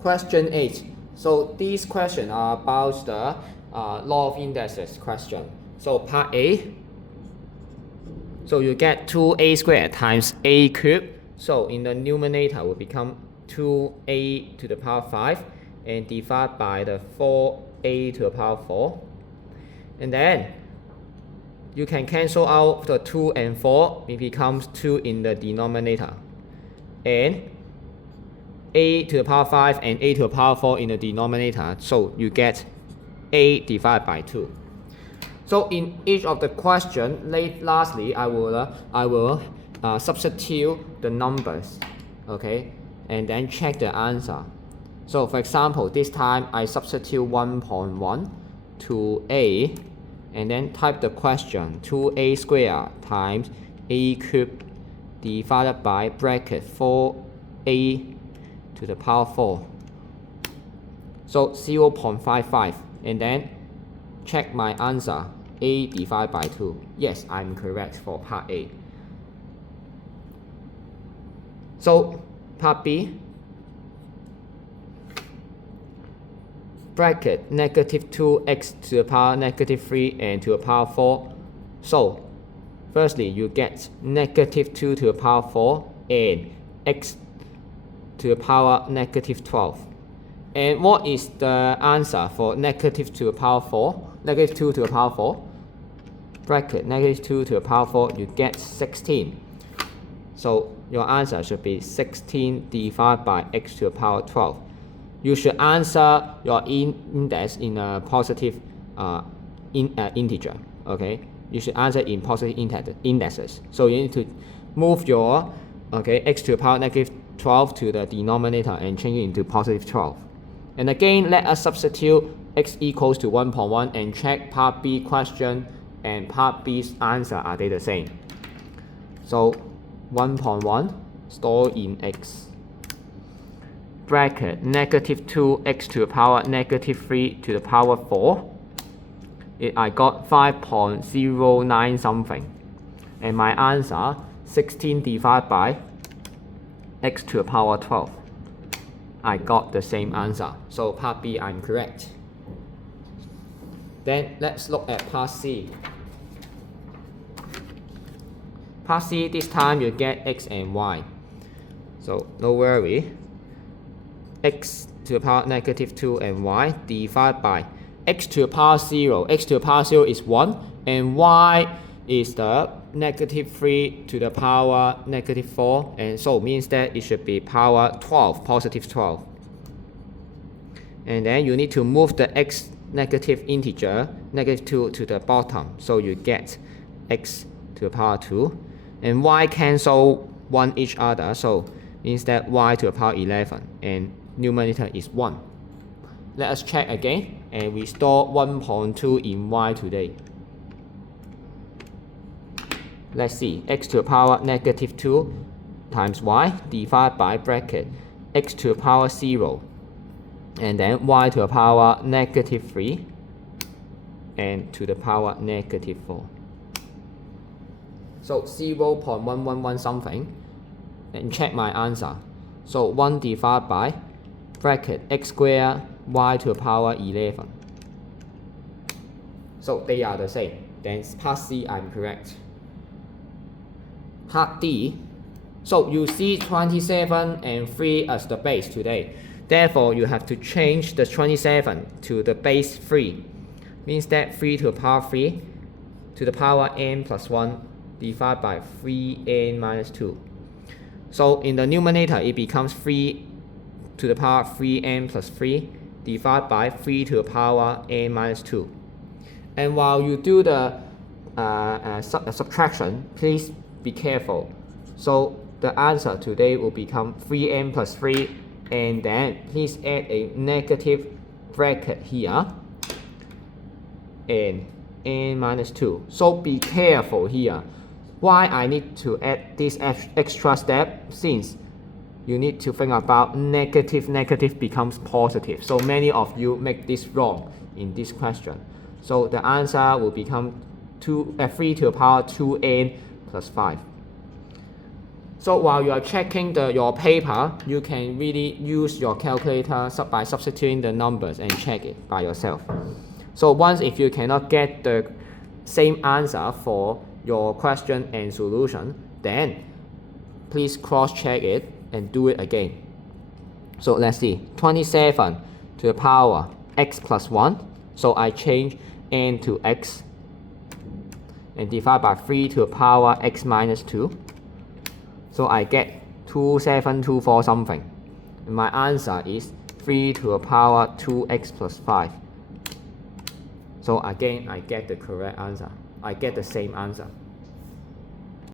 Question 8. So these questions are about the law of indices question. So part A. So you get 2a squared times a cubed. So in the numerator will become 2a to the power 5 and divided by the 4a to the power 4. And then you can cancel out the 2 and 4. It becomes 2 in the denominator. And a to the power 5 and a to the power 4 in the denominator. So you get a divided by 2. So in each of the question, lastly, I will substitute the numbers, okay, and then check the answer. So for example, this time I substitute 1.1 to a, and then type the question 2a squared times a cubed divided by bracket 4a to the power 4. So 0.55, and then check my answer. A divided by 2. Yes, I'm correct for part A. So part B, bracket negative 2x to the power negative 3 and to the power 4. So firstly, you get negative 2 to the power 4 and x to the power negative 12. And what is the answer for negative to the power 4? Negative 2 to the power 4. Bracket negative 2 to the power 4, you get 16. So your answer should be 16 divided by x to the power 12. You should answer your index in a positive integer. Okay, you should answer in positive indexes. So you need to move your x to the power negative 12 to the denominator and change it into positive 12. And again, let us substitute x equals to 1.1 and check part B question and part B's answer, are they the same? So 1.1 store in x. Bracket negative 2x to the power negative 3 to the power 4. I got 5.09 something. And my answer 16 divided by x to the power 12. I got the same answer. So part B, I'm correct. Then let's look at part C. Part C, this time you get x and y. So no worry. X to the power negative 2 and y divided by x to the power 0. X to the power 0 is 1 and y is the negative 3 to the power negative 4, and so means that it should be power 12, positive 12. And then you need to move the x negative integer, negative 2, to the bottom. So you get x to the power 2. And y cancel 1 each other. So means that y to the power 11. And numerator is 1. Let us check again. And we store 1.2 in y today. Let's see. X to the power negative 2 times y divided by bracket x to the power 0. And then y to the power negative 3 and to the power negative 4. So 0.111 something, and check my answer. So 1 divided by bracket x squared y to the power 11. So they are the same. Then part C, I'm correct. Part D. So you see 27 and 3 as the base today. Therefore, you have to change the 27 to the base 3. Means that 3 to the power 3 to the power n plus 1 divided by 3n minus 2. So in the numerator, it becomes 3 to the power 3n plus 3 divided by 3 to the power n minus 2. And while you do the subtraction, please be careful. So the answer today will become 3n plus 3, and then please add a negative bracket here and n minus 2. So be careful here. Why I need to add this extra step? Since you need to think about negative becomes positive. So many of you make this wrong in this question. So the answer will become 3 to the power 2n plus 5. So while you are checking your paper, you can really use your calculator by substituting the numbers and check it by yourself. So once if you cannot get the same answer for your question and solution, then please cross-check it and do it again. So let's see, 27 to the power x plus 1. So I change n to x and divide by 3 to the power x minus 2. So I get 2724 something. And my answer is 3 to the power 2x plus 5. So again, I get the correct answer. I get the same answer.